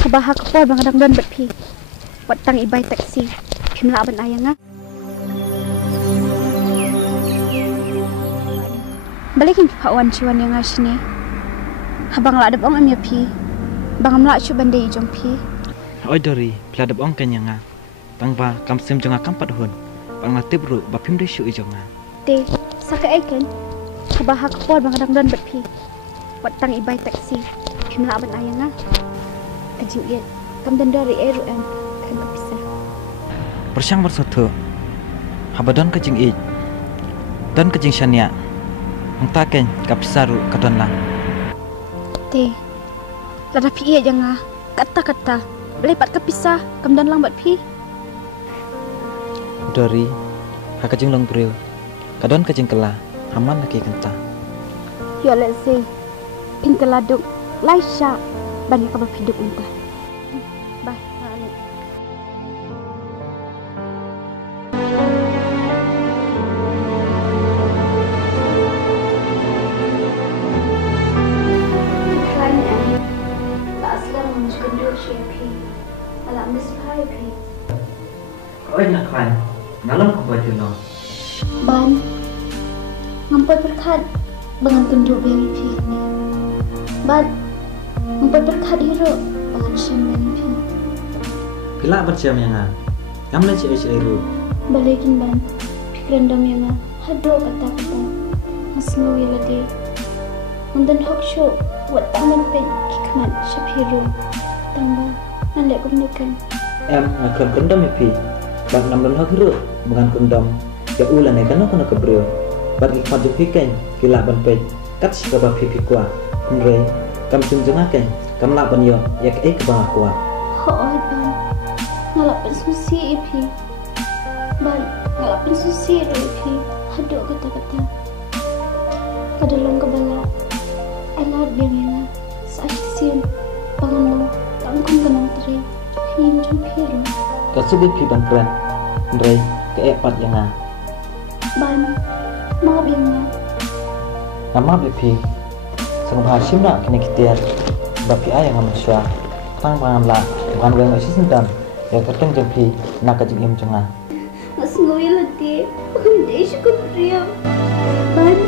Kabahak ko bang dangdan bat pi. Watang ibay taksi. Pimla ban ayang balikin pawan ciwan yang sini. Habang la adab ong am pi. Bang amla chu bandai jong pi. Oi dori, pladab ong kanyanga. Tangba kam sim jonga kam pat hun. Bang latib ru ba pim de shu i jonga. Te saka aiken. Kabahak ko bang dangdan bat pi. Watang ibay taksi. Pimla ban ayang Kajing iat, kam dandari eru kan kepisah. Persyang bersatu. Habadon kajing iat. Dan kajing syania. Mengtaken kapisaru kadon lang. Te, lada pi iat janga. Kata-kata, lepat kepisah kam dan lang bat pi. Dori, hakajing long bril. Kadon kajing kela, aman lagi kenta. Yo let's say, pinteladuk, laisha. Banyak kabar hidup entah. Bye. Oi nak kain, ngalong ko buat lo. Ban, ngampai berkat dengan kenduk BLP. Ban, ngampai berkat hero dengan Shem BLP. Pila berjam yang ngam le cek ru. Balikin ban, pikiran dam yang hado kata-kata. Masngo yelade. Undan hok show, wat tangan pen kikmat Shapiro. Tamba, nanda kumdukan. Ngakram kendam pi. Bang namdan hok ru bukan kendam. Ya ulan ne kana kana kebreu. Bar ki khaju piken kila ban pe. Kat si ba pi kwa. Nre kam jungaken kam la ban yo yak e ke ba kwa. Ho ban. Ngalapan susi ipi. Ban ngalapan susi ipi. Hado kata-kata. Kadalong kabala. Alat biang sa asisin. Panganong tangkong kanang tri. Him jumpiro. Kasubit pi ban kran. Nre ke epat yang Ban, maaf yang nama bepi. Sang bahasa nak kena kita bapi ayah ngamen syah. Tang pangan lah bukan gue masih sendam. Ya keteng jepi nak kajing im cengah. Mas ngoy lati, bukan dia cukup priam. Ban,